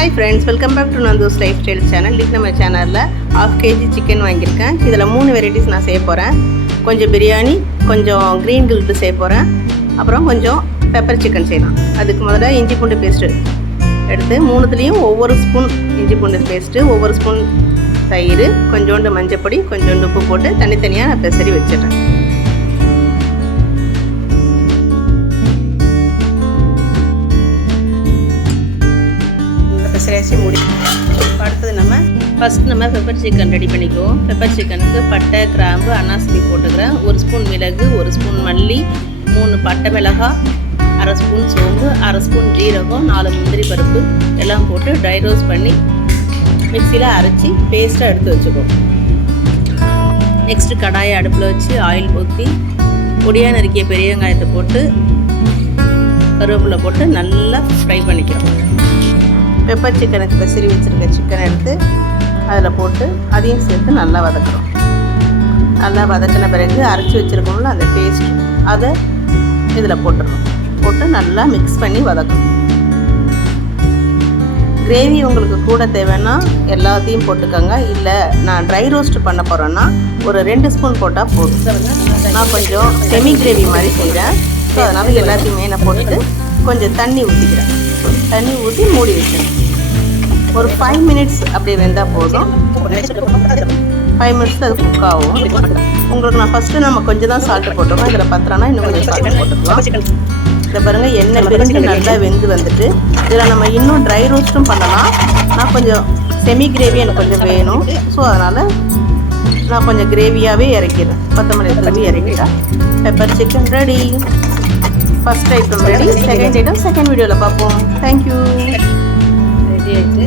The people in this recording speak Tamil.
Hi friends, welcome back to Nandhu's lifestyle channel. இன்றைக்கி நம்ம சேனலில் 1/2 kg சிக்கன் வாங்கியிருக்கேன். இதில் 3 வெரைட்டிஸ் நான் செய்ய போகிறேன். கொஞ்சம் பிரியாணி, கொஞ்சம் க்ரீன் கிரில்டு செய்ய போகிறேன், அப்புறம் கொஞ்சம் பெப்பர் சிக்கன் செய்யலாம். அதுக்கு முதல்ல இஞ்சி பூண்டு பேஸ்ட்டு எடுத்து 3துலேயும் ஒவ்வொரு ஸ்பூன் இஞ்சி பூண்டு பேஸ்ட்டு, ஒவ்வொரு ஸ்பூன் தயிர், கொஞ்சோண்டு மஞ்சப்பொடி, கொஞ்சோண்டு உப்பு போட்டு தனித்தனியாக நான் பெசரி வச்சிடுறேன். பெசரியாச்சு முடி. அடுத்தது நம்ம பெப்பர் சிக்கன் ரெடி பண்ணிக்குவோம். பெப்பர் சிக்கனுக்கு பட்டை, கிராம்பு, அன்னாசி போட்டுக்கிறேன். 1 ஸ்பூன் மிளகு, 1 ஸ்பூன் மல்லி, 3 பட்டை மிளகாய், 1/2 ஸ்பூன் சோம்பு, 1/2 ஸ்பூன் ஜீரகம், 4 முந்திரி பருப்பு எல்லாம் போட்டு ட்ரை ரோஸ்ட் பண்ணி மிக்சியில் அரைச்சி பேஸ்ட்டாக எடுத்து வச்சுக்குவோம். நெக்ஸ்ட்டு கடாயை அடுப்பில் வச்சு ஆயில் ஊற்றி பொடியாக நறுக்கிய பெரிய வெங்காயத்தை போட்டு கருவேப்பிலை போட்டு நல்லா ஃப்ரை பண்ணிக்கிறோம். பெப்பர் சிக்கனுக்கு பெசரி வச்சுருக்க சிக்கனை எடுத்து அதில் போட்டு அதையும் சேர்த்து நல்லா வதக்குறோம். நல்லா வதக்கின பிறகு அரைச்சி வச்சுருக்கோம்ல அந்த பேஸ்ட், அதை இதில் போட்டுடணும். போட்டு நல்லா மிக்ஸ் பண்ணி வதக்கணும். கிரேவி உங்களுக்கு கூட தேவைன்னா எல்லாத்தையும் போட்டுக்கோங்க. இல்லை நான் ட்ரை ரோஸ்ட் பண்ண போகிறேன்னா ஒரு 2 ஸ்பூன் போட்டால் போதும். நான் கொஞ்சம் செமி கிரேவி மாதிரி செய்கிறேன். ஸோ அதனால் எல்லாத்தையுமே நான் போட்டுட்டு கொஞ்சம் தண்ணி ஊற்றிக்கிறேன். தண்ணி ஊற்றி மூடி வச்சிடறேன். ஒரு 5 மினிட்ஸ் அப்படியே வெந்தால் போதும். 5 மினிட்ஸ் அது குக் ஆகும். உங்களுக்கு நான் ஃபஸ்ட்டு நம்ம கொஞ்சம் தான் சால்ட்டு போட்டுருவோம். இதில் பத்திரம்னா இன்னும் கொஞ்சம் சால்ட்டு போட்டுக்கலாம். இதை பாருங்கள், எண்ணெய் பிரிஞ்சு நல்லா வெந்து வந்துட்டு இதில் நம்ம இன்னும் ட்ரை ரோஸ்ட்டும் பண்ணலாம். நான் கொஞ்சம் செமி கிரேவி எனக்கு கொஞ்சம் வேணும். ஸோ அதனால் நான் கொஞ்சம் கிரேவியாகவே இறக்கிடுறேன். கொத்தமல்லி தூவி இறக்கிட்டேன். Pepper chicken ready. First item ready. Second item second வீடியோவில் பார்ப்போம். தேங்க்யூ. ரெடி ஆகிட்டு